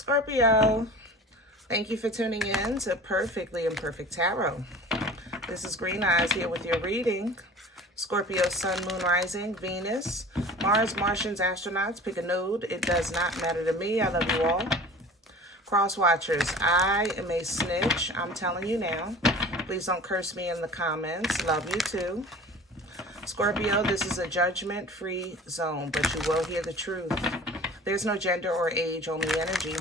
Scorpio, thank you for tuning in to Perfectly Imperfect Tarot. This is Green Eyes here with your reading. Scorpio, Sun, Moon, Rising, Venus, Mars, Martians, astronauts. Pick a node. It does not matter to me. I love you all. Cross watchers, I am a snitch. I'm telling you now. Please don't curse me in the comments. Love you too. Scorpio, this is a judgment-free zone, but you will hear the truth. There's no gender or age, only energy.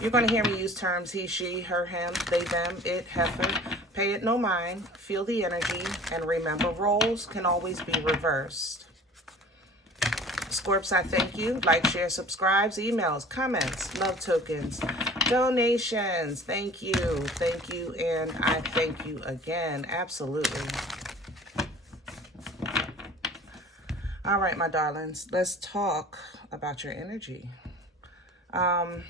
You're going to hear me use terms he, she, her, him, they, them, it, heifer. Pay it no mind. Feel the energy. And remember, roles can always be reversed. Scorps, I thank you. Like, share, subscribes, emails, comments, love tokens, donations. Thank you. Thank you. And I thank you again. Absolutely. All right, my darlings, let's talk about your energy. Coming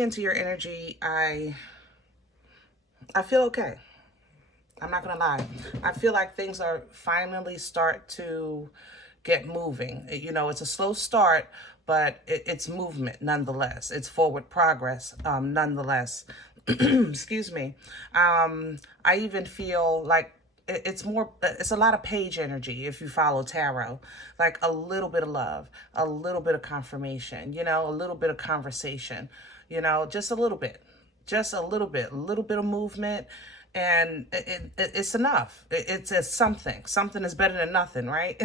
into your energy, I feel okay. I'm not gonna lie. I feel like things are finally start to get moving. You know, it's a slow start, but it's movement nonetheless. It's forward progress nonetheless. Excuse me. I even feel like it's a lot of page energy if you follow tarot, like a little bit of love, a little bit of confirmation, you know, a little bit of conversation, you know, just a little bit a little bit of movement, and it's enough. It's something is better than nothing, right?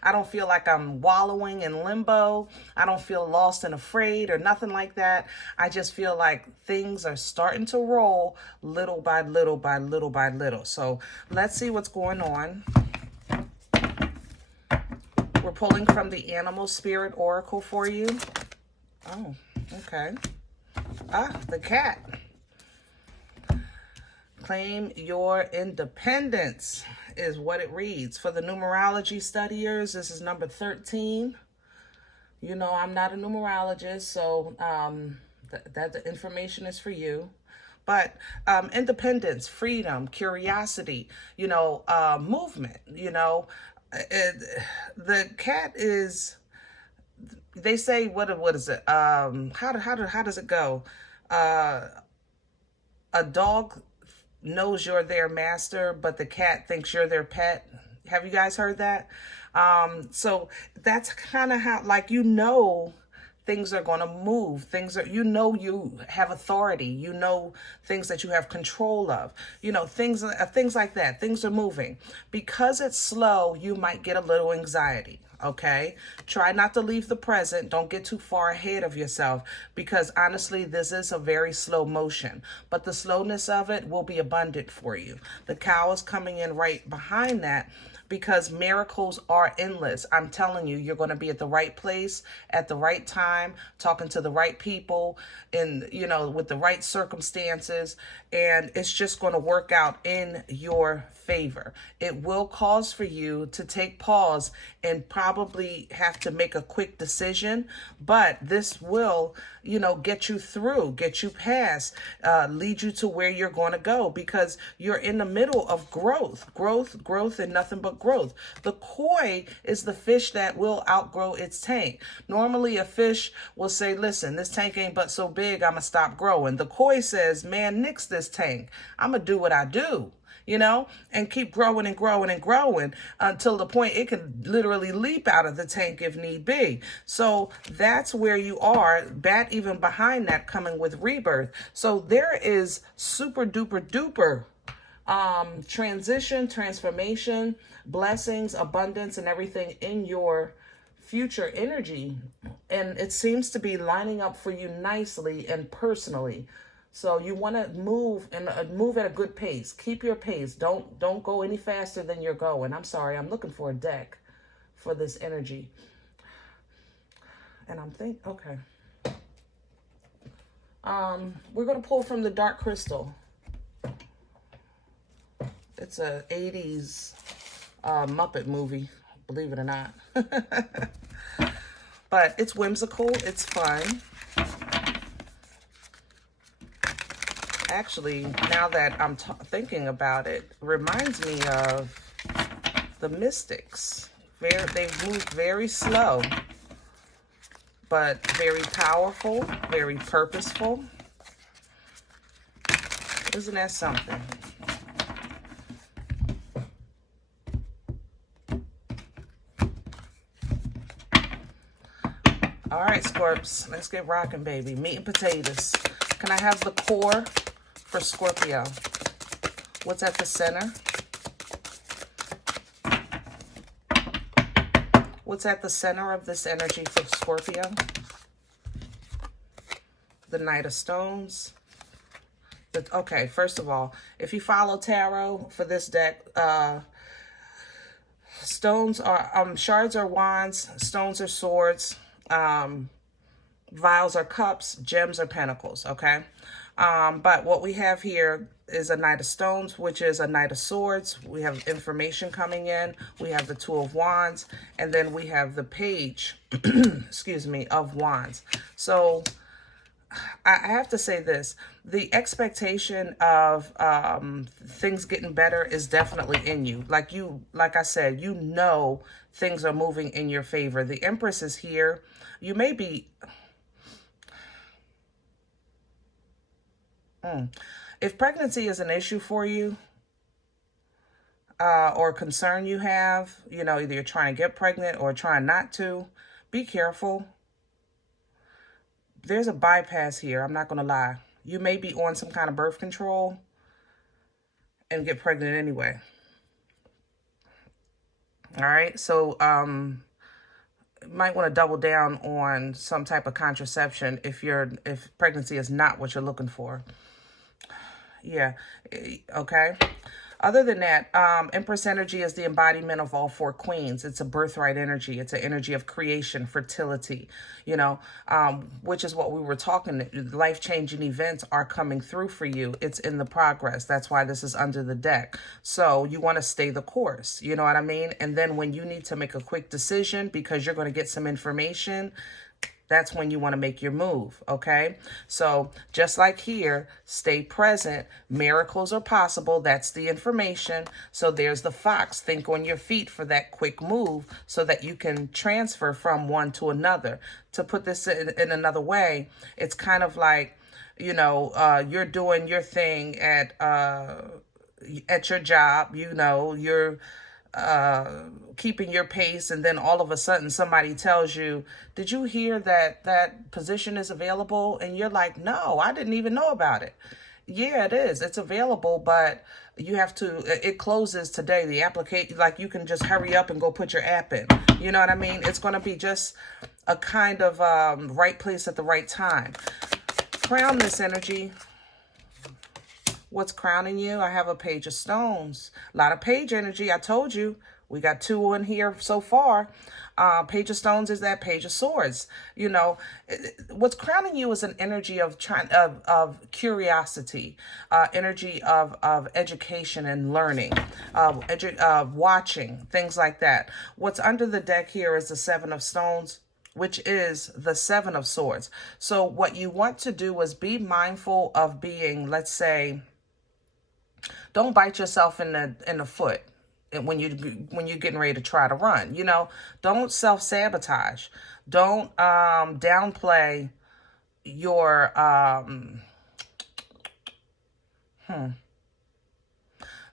I don't feel like I'm wallowing in limbo. I don't feel lost and afraid or nothing like that. I just feel like things are starting to roll little by little by little by little. So let's see what's going on. We're pulling from the Animal Spirit Oracle for you. Oh, okay. The cat. Claim your independence is what it reads. For the numerology studiers, this is number 13. You know, I'm not a numerologist, so that information is for you. But independence, freedom, curiosity, you know, movement, you know. The cat is, they say, what is it? How does it go? A dog knows you're their master, but the cat thinks you're their pet. Have you guys heard that? So that's kind of how, like, you know, things are going to move. Things are, you know, you have authority. You know, things that you have control of. You know, things like that. Things are moving. Because it's slow, you might get a little anxiety. Okay, try not to leave the present. Don't get too far ahead of yourself, because honestly, this is a very slow motion, but the slowness of it will be abundant for you. The cow is coming in right behind that, because miracles are endless. I'm telling you, you're going to be at the right place at the right time, talking to the right people, and, you know, with the right circumstances, and it's just going to work out in your favor. It will cause for you to take pause and probably have to make a quick decision, but this will, you know, get you through, get you past, lead you to where you're going to go, because you're in the middle of growth, and nothing but growth. The koi is the fish that will outgrow its tank. Normally a fish will say, listen, this tank ain't but so big, I'm gonna stop growing. The koi says, man, nix this tank. I'm gonna do what I do, you know, and keep growing and growing and growing until the point it can literally leap out of the tank if need be. So that's where you are, bat even behind that, coming with rebirth. So there is super duper duper transition, transformation, blessings, abundance, and everything in your future energy. And it seems to be lining up for you nicely and personally. So you want to move, and move at a good pace. Keep your pace. Don't go any faster than you're going. I'm sorry. I'm looking for a deck for this energy. And I'm thinking, okay. We're going to pull from the Dark Crystal. It's a 80s Muppet movie, believe it or not. But it's whimsical. It's fun. Actually, now that I'm thinking about it, reminds me of the Mystics. They've moved very slow. but very powerful, very purposeful. Isn't that something? All right, Scorps, let's get rocking, baby. Meat and potatoes. Can I have the core for Scorpio? What's at the center? What's at the center of this energy for Scorpio? The Knight of Stones. Okay, first of all, if you follow tarot for this deck, stones are, shards are wands, stones are swords, vials are cups, gems are pentacles, okay? But what we have here is a Knight of Stones, which is a Knight of Swords. We have information coming in. We have the Two of Wands, and then we have the Page, excuse me, of Wands. So I have to say this, the expectation of things getting better is definitely in you. Like I said, you know things are moving in your favor. The Empress is here. You may be... If pregnancy is an issue for you, or concern you have, you know, either you're trying to get pregnant or trying not to, be careful. There's a bypass here. I'm not going to lie. You may be on some kind of birth control and get pregnant anyway. All right. So, might want to double down on some type of contraception if pregnancy is not what you're looking for. Yeah. Okay. Other than that, Empress energy is the embodiment of all four queens. It's a birthright energy. It's an energy of creation, fertility, you know, which is what we were talking. Life-changing events are coming through for you. It's in the progress. That's why this is under the deck. So you want to stay the course. You know what I mean? And then when you need to make a quick decision because you're going to get some information, that's when you want to make your move, okay? So just like here, stay present. Miracles are possible. That's the information. So there's the fox. Think on your feet for that quick move so that you can transfer from one to another. To put this in another way, it's kind of like, you know, you're doing your thing at your job, you know, you're keeping your pace, and then all of a sudden somebody tells you, did you hear that position is available? And you're like, no, I didn't even know about it. Yeah, it is. It's available, but you have to, it closes today. The application, like you can just hurry up and go put your app in. You know what I mean? It's going to be just a kind of right place at the right time. Crown this energy. What's crowning you? I have a Page of Stones. A lot of Page energy. I told you. We got two in here so far. Page of Stones is that Page of Swords. You know, what's crowning you is an energy of curiosity, energy of education and learning, watching, things like that. What's under the deck here is the Seven of Stones, which is the Seven of Swords. So what you want to do is be mindful of being, let's say, don't bite yourself in the foot when you're getting ready to try to run. You know, don't self-sabotage. Don't downplay your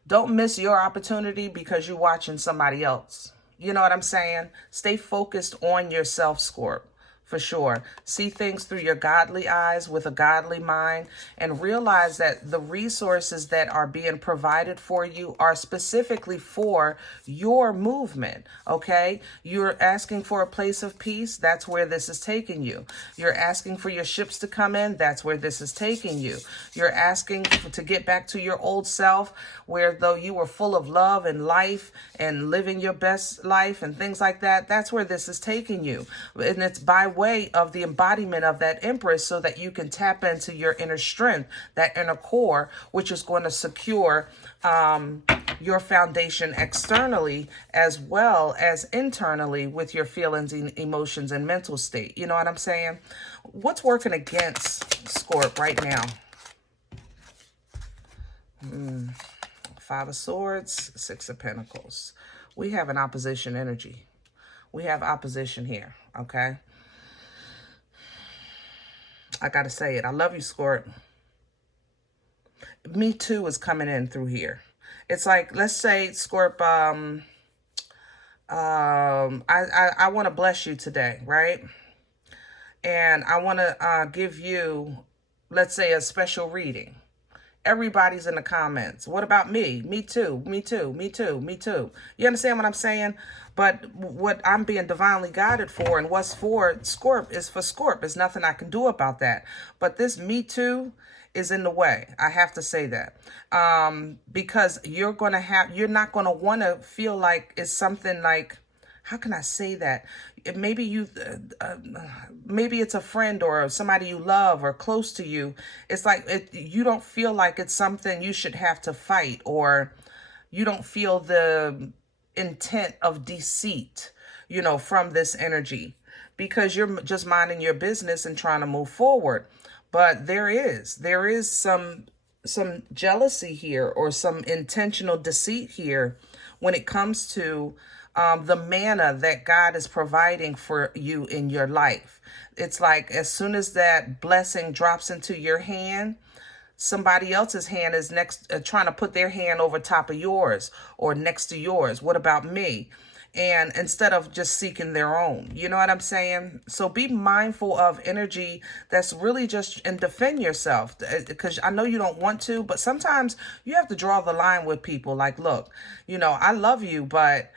don't miss your opportunity because you're watching somebody else. You know what I'm saying? Stay focused on yourself, Scorp. For sure. See things through your godly eyes with a godly mind, and realize that the resources that are being provided for you are specifically for your movement, okay? You're asking for a place of peace. That's where this is taking you. You're asking for your ships to come in. That's where this is taking you. You're asking to get back to your old self, where though you were full of love and life and living your best life and things like that. That's where this is taking you. And it's by way of the embodiment of that Empress, so that you can tap into your inner strength, that inner core, which is going to secure your foundation externally as well as internally with your feelings, emotions, and mental state. You know what I'm saying? What's working against Scorp right now? Five of Swords, Six of Pentacles. We have an opposition energy. We have opposition here, okay? I got to say it. I love you, Scorp. Me too is coming in through here. It's like, let's say, Scorp, I want to bless you today, right? And I want to give you, let's say, a special reading. Everybody's in the comments. What about me? Me too. Me too. Me too. Me too. You understand what I'm saying? But what I'm being divinely guided for and what's for Scorp is for Scorp. There's nothing I can do about that. But this me too is in the way. I have to say that. Because you're not going to want to feel like it's something like, how can I say that? Maybe maybe it's a friend or somebody you love or close to you. It's like you don't feel like it's something you should have to fight, or you don't feel the intent of deceit, from this energy, because you're just minding your business and trying to move forward. But there is some jealousy here or some intentional deceit here when it comes to the manna that God is providing for you in your life. It's like as soon as that blessing drops into your hand, somebody else's hand is next, trying to put their hand over top of yours or next to yours. What about me? And instead of just seeking their own, you know what I'm saying? So be mindful of energy that's really just, and defend yourself, because I know you don't want to, but sometimes you have to draw the line with people. Like, look, I love you, but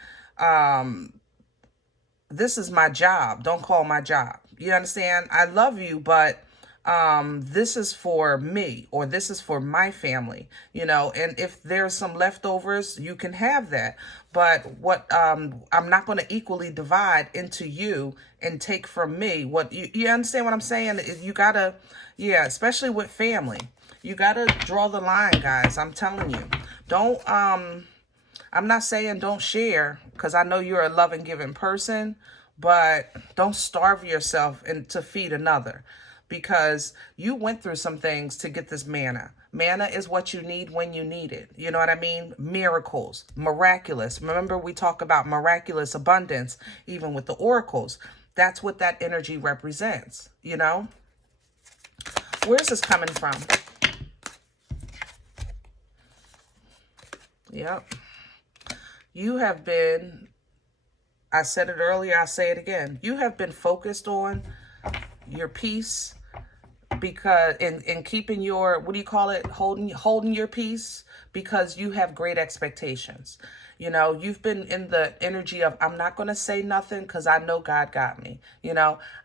this is my job. Don't call my job. You understand? I love you, but this is for me, or this is for my family, and if there's some leftovers, you can have that. But what I'm not going to equally divide into you and take from me. What you understand what I'm saying? You gotta, yeah, especially with family, you gotta draw the line, guys. I'm telling you, don't I'm not saying don't share, because I know you're a loving, giving person, but don't starve yourself and to feed another, because you went through some things to get this manna. Manna is what you need when you need it. You know what I mean? Miracles, miraculous. Remember, we talk about miraculous abundance, even with the oracles. That's what that energy represents, Where's this coming from? Yep. You have been, I said it earlier, I'll say it again. You have been focused on your peace, because in keeping your, what do you call it? Holding your peace, because you have great expectations. You've been in the energy of, I'm not going to say nothing because I know God got me.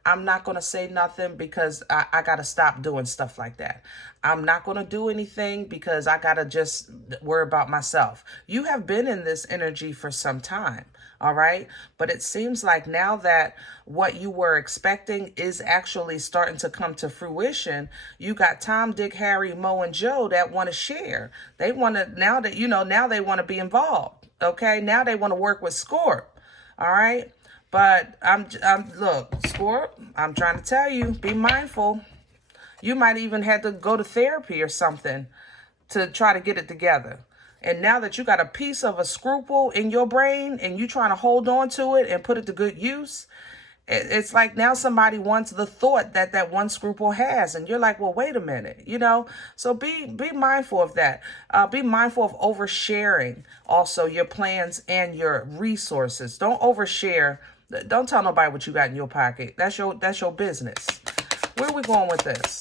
I'm not going to say nothing because I got to stop doing stuff like that. I'm not going to do anything because I got to just worry about myself. You have been in this energy for some time. All right. But it seems like now that what you were expecting is actually starting to come to fruition, you got Tom, Dick, Harry, Mo, and Joe that want to share. They want to, now they want to be involved. Okay. Now they want to work with Scorp. All right. But look, Scorp, I'm trying to tell you, be mindful. You might even have to go to therapy or something to try to get it together. And now that you got a piece of a scruple in your brain and you trying to hold on to it and put it to good use, it's like now somebody wants the thought that one scruple has. And you're like, well, wait a minute, So be mindful of that. Be mindful of oversharing also your plans and your resources. Don't overshare. Don't tell nobody what you got in your pocket. That's your business. Where are we going with this?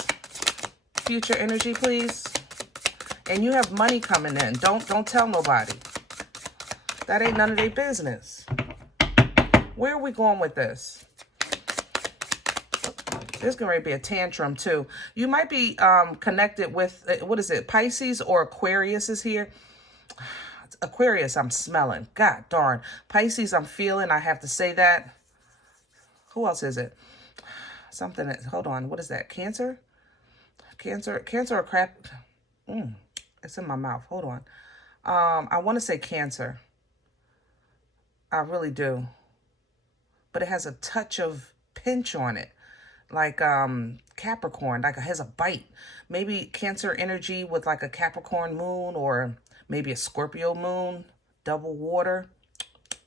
Future energy, please. And you have money coming in. Don't tell nobody. That ain't none of their business. Where are we going with this? There's going to be a tantrum too. You might be connected with, what is it? Pisces or Aquarius is here. Aquarius, I'm smelling. God darn. Pisces, I'm feeling. I have to say that. Who else is it? Something that, hold on. What is that? Cancer? Cancer or crap? It's in my mouth. Hold on. I want to say Cancer. I really do. But it has a touch of pinch on it. Like Capricorn. Like it has a bite. Maybe Cancer energy with like a Capricorn moon, or maybe a Scorpio moon. Double water.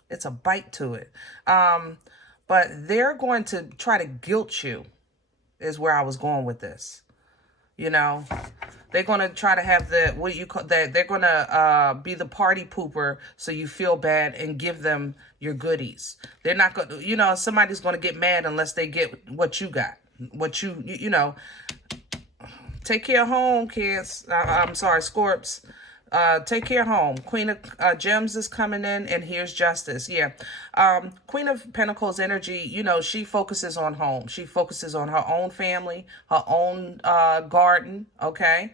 It's a bite to it. But they're going to try to guilt you. is where I was going with this. You know, they're going to try to have the, what you call that, they're going to be the party pooper so you feel bad and give them your goodies. They're not going to, you know, somebody's going to get mad unless they get what you got. What you know, take care of home, kids. I'm sorry, Scorps. Take care of home. Queen of Gems is coming in, and here's Justice. Yeah. Queen of Pentacles energy, you know, she focuses on home. She focuses on her own family, her own garden, okay?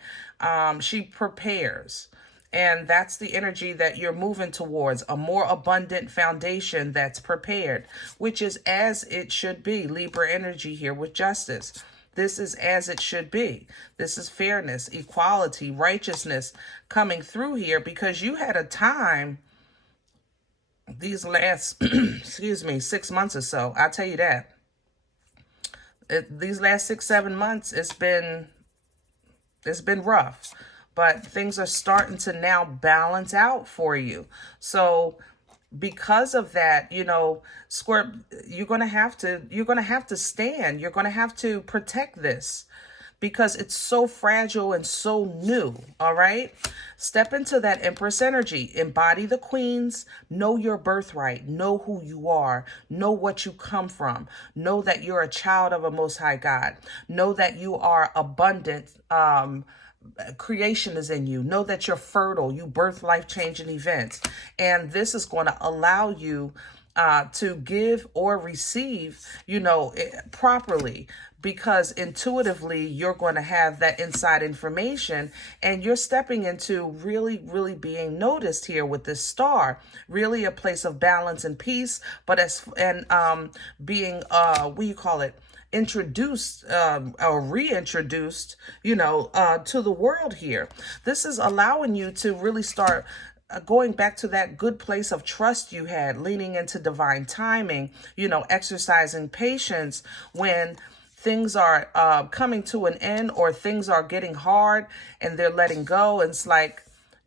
She prepares. And that's the energy that you're moving towards, a more abundant foundation that's prepared, which is as it should be. Libra energy here with Justice. This is as it should be. This is fairness, equality, righteousness coming through here, because you had a time these last, excuse me, 6 months or so. I'll tell you that. These last 6-7 months, it's been rough, but things are starting to now balance out for you. So because of that, you know, Scorp, you're going to have to stand. You're going to have to protect this because it's so fragile and so new. All right. Step into that Empress energy, embody the queens, know your birthright, know who you are, know what you come from, know that you're a child of a Most High God, know that you are abundant, creation is in you. Know that you're fertile. You birth life-changing events. And this is going to allow you to give or receive, you know, properly, because intuitively you're going to have that inside information, and you're stepping into really, really being noticed here with this star, really a place of balance and peace, but being, what do you call it? Introduced or reintroduced, you know, to the world here. This is allowing you to really start going back to that good place of trust you had, leaning into divine timing, you know, exercising patience when things are coming to an end or things are getting hard and they're letting go. And it's like,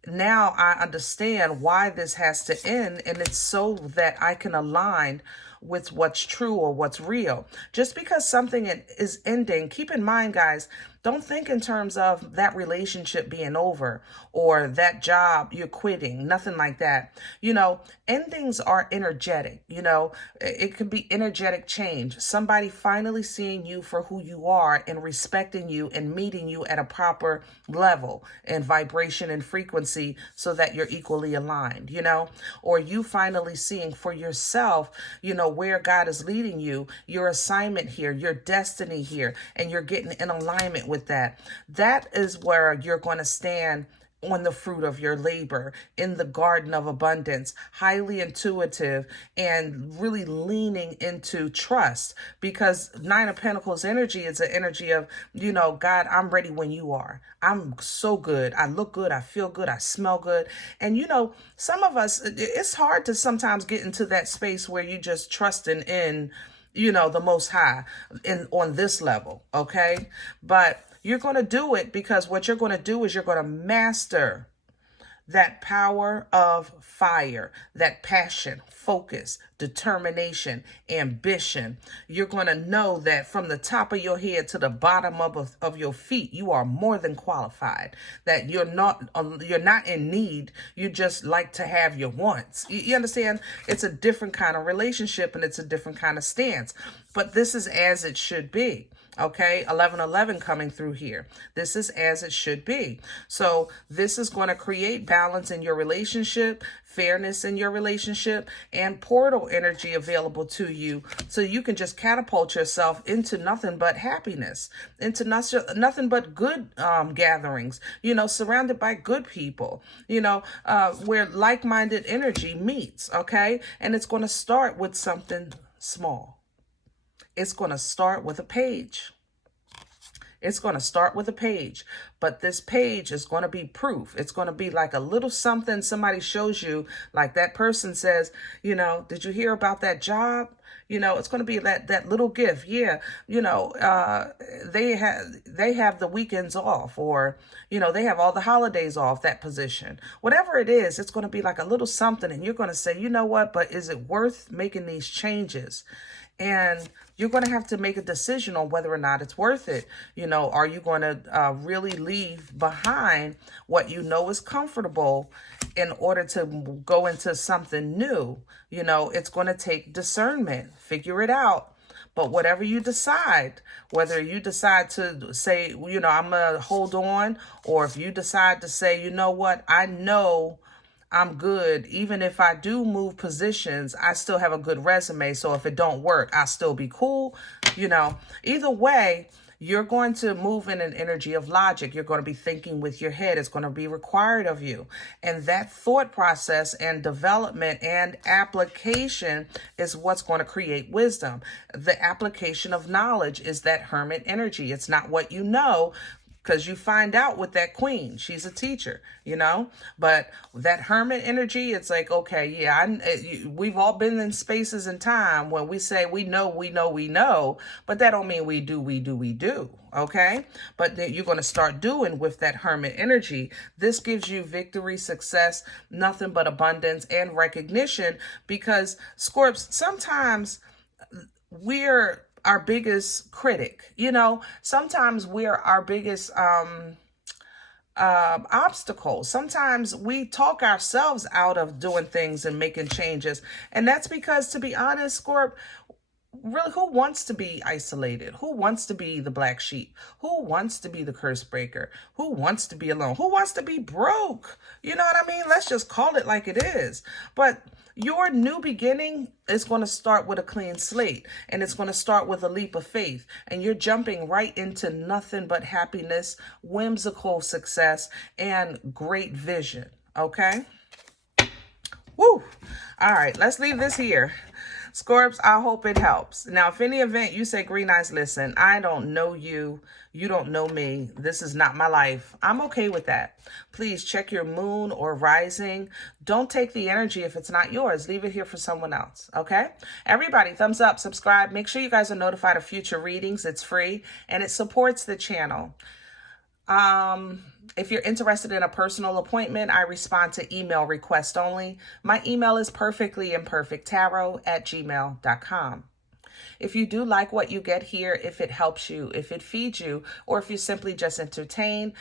now I understand why this has to end, and it's so that I can align with what's true or what's real. Just because something is ending, keep in mind, guys, don't think in terms of that relationship being over or that job you're quitting, nothing like that. You know, endings are energetic. You know, it could be energetic change. Somebody finally seeing you for who you are and respecting you and meeting you at a proper level and vibration and frequency so that you're equally aligned, you know, or you finally seeing for yourself, you know, where God is leading you, your assignment here, your destiny here, and you're getting in alignment with that. That is where you're going to stand on the fruit of your labor in the garden of abundance, highly intuitive and really leaning into trust, because Nine of Pentacles energy is an energy of, you know, God, I'm ready when you are. I'm so good. I look good. I feel good. I smell good. And, you know, some of us, it's hard to sometimes get into that space where you just trusting in, you know, the Most High on this level. Okay. But you're going to do it because what you're going to do is you're going to master that power of fire, that passion, focus, determination, ambition. You're going to know that from the top of your head to the bottom of your feet, you are more than qualified, that you're not in need. You just like to have your wants. You understand? It's a different kind of relationship and it's a different kind of stance, but this is as it should be. Okay, 1111 coming through here. This is as it should be. So this is going to create balance in your relationship, fairness in your relationship, and portal energy available to you, so you can just catapult yourself into nothing but happiness, into nothing but good gatherings, you know, surrounded by good people, you know, where like-minded energy meets. Okay, and it's going to start with something small. It's going to start with a page. It's going to start with a page, but this page is going to be proof. It's going to be like a little something somebody shows you, like that person says, you know, did you hear about that job? You know, it's going to be that little gift. Yeah. You know, they have the weekends off, or, you know, they have all the holidays off, that position, whatever it is. It's going to be like a little something. And you're going to say, you know what, but is it worth making these changes? And you're going to have to make a decision on whether or not it's worth it. You know, are you going to really leave behind what you know is comfortable in order to go into something new? You know, it's going to take discernment. Figure it out. But whatever you decide, whether you decide to say, you know, I'm going to hold on, or if you decide to say, you know what, I know I'm good. Even if I do move positions, I still have a good resume. So if it don't work, I'll still be cool. You know, either way, you're going to move in an energy of logic. You're going to be thinking with your head. It's going to be required of you. And that thought process and development and application is what's going to create wisdom. The application of knowledge is that hermit energy. It's not what you know, because you find out with that queen. She's a teacher, you know? But that hermit energy, it's like, okay, yeah, we've all been in spaces and time when we say we know, but that don't mean we do, okay? But then you're going to start doing with that hermit energy. This gives you victory, success, nothing but abundance and recognition, because, Scorps, sometimes we're our biggest critic. You know, sometimes we're our biggest obstacles. Sometimes we talk ourselves out of doing things and making changes. And that's because, to be honest, Scorp, really, who wants to be isolated? Who wants to be the black sheep? Who wants to be the curse breaker? Who wants to be alone? Who wants to be broke? You know what I mean? Let's just call it like it is. But your new beginning is going to start with a clean slate, and it's going to start with a leap of faith, and you're jumping right into nothing but happiness, whimsical success, and great vision. Okay? Woo! All right, let's leave this here. Scorps, I hope it helps. Now, if any event you say, Green Eyes, listen, I don't know you. You don't know me. This is not my life. I'm okay with that. Please check your moon or rising. Don't take the energy if it's not yours. Leave it here for someone else, okay? Everybody, thumbs up, subscribe. Make sure you guys are notified of future readings. It's free, and it supports the channel. If you're interested in a personal appointment, I respond to email request only. My email is perfectlyimperfecttarot@gmail.com. If you do like what you get here, if it helps you, if it feeds you, or if you simply just entertain,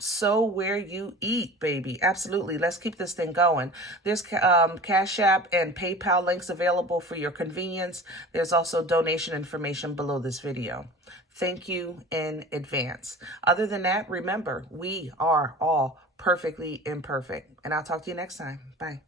so where you eat, baby. Absolutely. Let's keep this thing going. There's Cash App and PayPal links available for your convenience. There's also donation information below this video. Thank you in advance. Other than that, remember, we are all perfectly imperfect. And I'll talk to you next time. Bye.